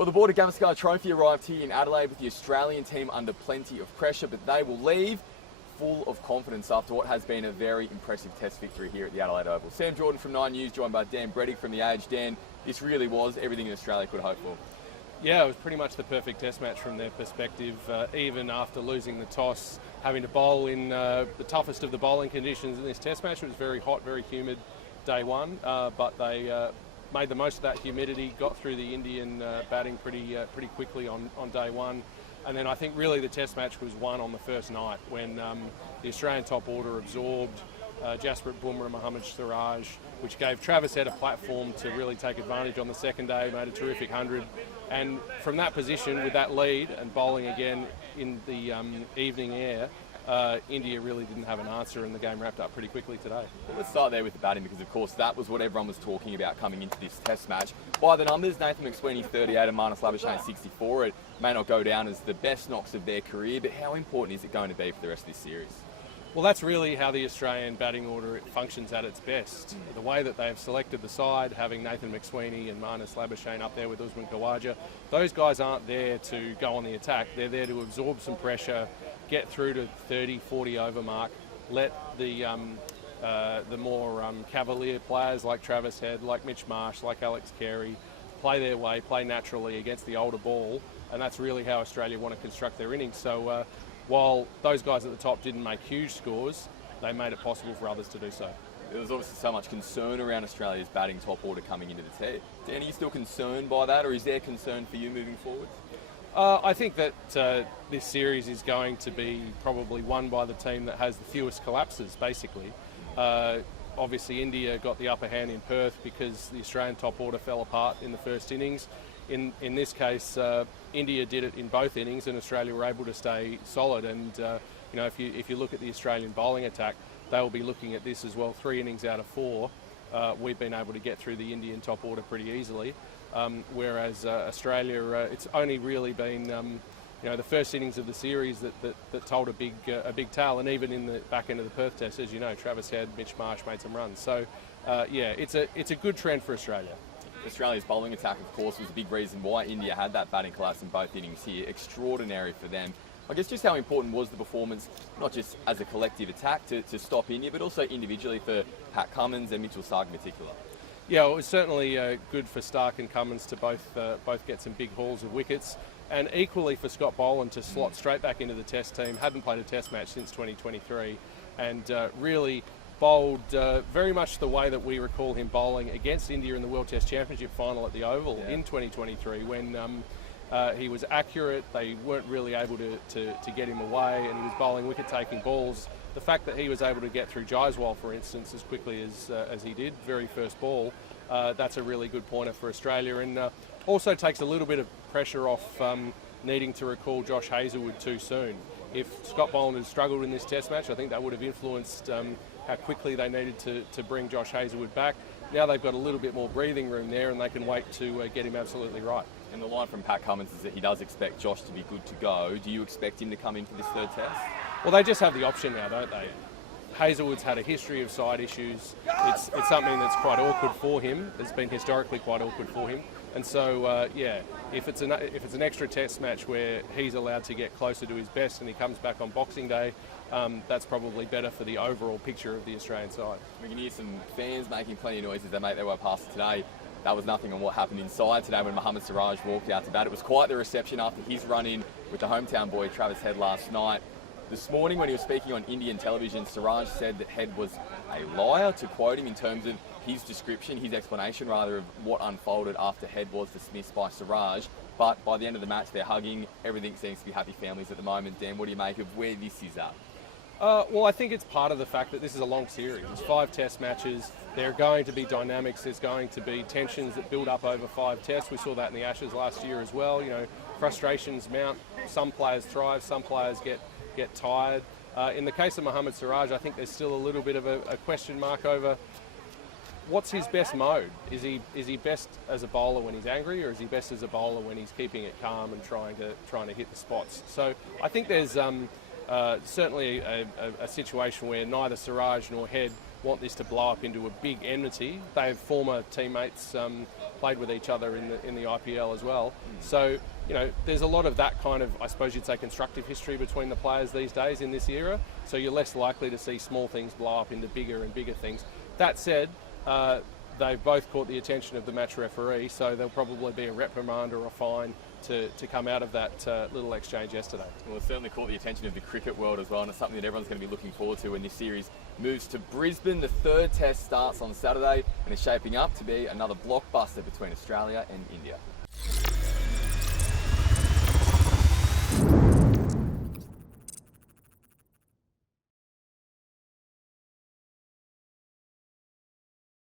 Well, the Border Gamaskar Trophy arrived here in Adelaide with the Australian team under plenty of pressure, but they will leave full of confidence after what has been a very impressive test victory here at the Adelaide Oval. Sam Jordan from 9 News, joined by Dan Brettig from The Age. Dan, this really was everything in Australia could hope for. Yeah, it was pretty much the perfect test match from their perspective. Even after losing the toss, having to bowl in the toughest of the bowling conditions in this test match. It was very hot, very humid day one, but they made the most of that humidity, got through the Indian batting pretty quickly on day one. And then I think really the test match was won on the first night when the Australian top order absorbed Jasprit Bumrah, Mohammad Siraj, which gave Travis Head a platform to really take advantage on the second day, made a terrific 100. And from that position, with that lead and bowling again in the evening air, India really didn't have an answer, and the game wrapped up pretty quickly today. Well, let's start there with the batting, because of course that was what everyone was talking about coming into this test match. By the numbers, Nathan McSweeney 38 and Marnus Labuschagne 64. It may not go down as the best knocks of their career, but how important is it going to be for the rest of this series? Well, that's really how the Australian batting order functions at its best. The way that they have selected the side, having Nathan McSweeney and Marnus Labuschagne up there with Usman Khawaja, those guys aren't there to go on the attack. They're there to absorb some pressure, get through to 30, 40 over mark, let the more cavalier players like Travis Head, like Mitch Marsh, like Alex Carey, play their way, play naturally against the older ball, and that's really how Australia want to construct their innings. So while those guys at the top didn't make huge scores, they made it possible for others to do so. There was obviously so much concern around Australia's batting top order coming into the test. Dan, are you still concerned by that, or is there concern for you moving forward? I think that this series is going to be probably won by the team that has the fewest collapses, basically. Obviously, India got the upper hand in Perth because the Australian top order fell apart in the first innings. In this case, India did it in both innings, and Australia were able to stay solid. And if you look at the Australian bowling attack, they will be looking at this as well. 3 innings out of 4, we've been able to get through the Indian top order pretty easily. Whereas Australia, it's only really been the first innings of the series that told a big tale, and even in the back end of the Perth Test, as you know, Travis Head, Mitch Marsh made some runs. So it's a good trend for Australia. Australia's bowling attack, of course, was a big reason why India had that batting collapse in both innings here. Extraordinary for them. I guess just how important was the performance, not just as a collective attack to stop India, but also individually for Pat Cummins and Mitchell Starc in particular? Yeah, it was certainly good for Starc and Cummins to both get some big hauls of wickets, and equally for Scott Boland to slot straight back into the Test team. Hadn't played a Test match since 2023, and really bowled very much the way that we recall him bowling against India in the World Test Championship final at the Oval in 2023, when he was accurate. They weren't really able to get him away, and he was bowling wicket-taking balls. The fact that he was able to get through Jaiswal, for instance, as quickly as he did, very first ball, that's a really good pointer for Australia, and also takes a little bit of pressure off needing to recall Josh Hazlewood too soon. If Scott Boland had struggled in this Test match, I think that would have influenced how quickly they needed to bring Josh Hazlewood back. Now they've got a little bit more breathing room there, and they can wait to get him absolutely right. And the line from Pat Cummins is that he does expect Josh to be good to go. Do you expect him to come in for this third Test? Well, they just have the option now, don't they? Hazlewood's had a history of side issues. It's something that's quite awkward for him. It's been historically quite awkward for him. And so, if it's an extra Test match where he's allowed to get closer to his best and he comes back on Boxing Day, that's probably better for the overall picture of the Australian side. We can hear some fans making plenty of noise as they make their way past it today. That was nothing on what happened inside today when Mohammad Siraj walked out to bat. It was quite the reception after his run-in with the hometown boy Travis Head last night. This morning when he was speaking on Indian television, Siraj said that Head was a liar, to quote him, in terms of his description, his explanation rather, of what unfolded after Head was dismissed by Siraj. But by the end of the match, they're hugging. Everything seems to be happy families at the moment. Dan, what do you make of where this is at? Well, I think it's part of the fact that this is a long series. It's 5 Test matches. There are going to be dynamics. There's going to be tensions that build up over 5 Tests. We saw that in the Ashes last year as well. Frustrations mount. Some players thrive. Some players get tired. In the case of Mohammad Siraj, I think there's still a little bit of a question mark over what's his best mode. Is he best as a bowler when he's angry, or is he best as a bowler when he's keeping it calm and trying to hit the spots? So I think there's certainly a situation where neither Siraj nor Head want this to blow up into a big enmity. They have former teammates, played with each other in the IPL as well. So, you know, there's a lot of that kind of, I suppose you'd say, constructive history between the players these days in this era. So you're less likely to see small things blow up into bigger and bigger things. That said, they've both caught the attention of the match referee, so there'll probably be a reprimand or a fine to come out of that little exchange yesterday. Well, it certainly caught the attention of the cricket world as well, and it's something that everyone's going to be looking forward to when this series moves to Brisbane. The third test starts on Saturday and is shaping up to be another blockbuster between Australia and India.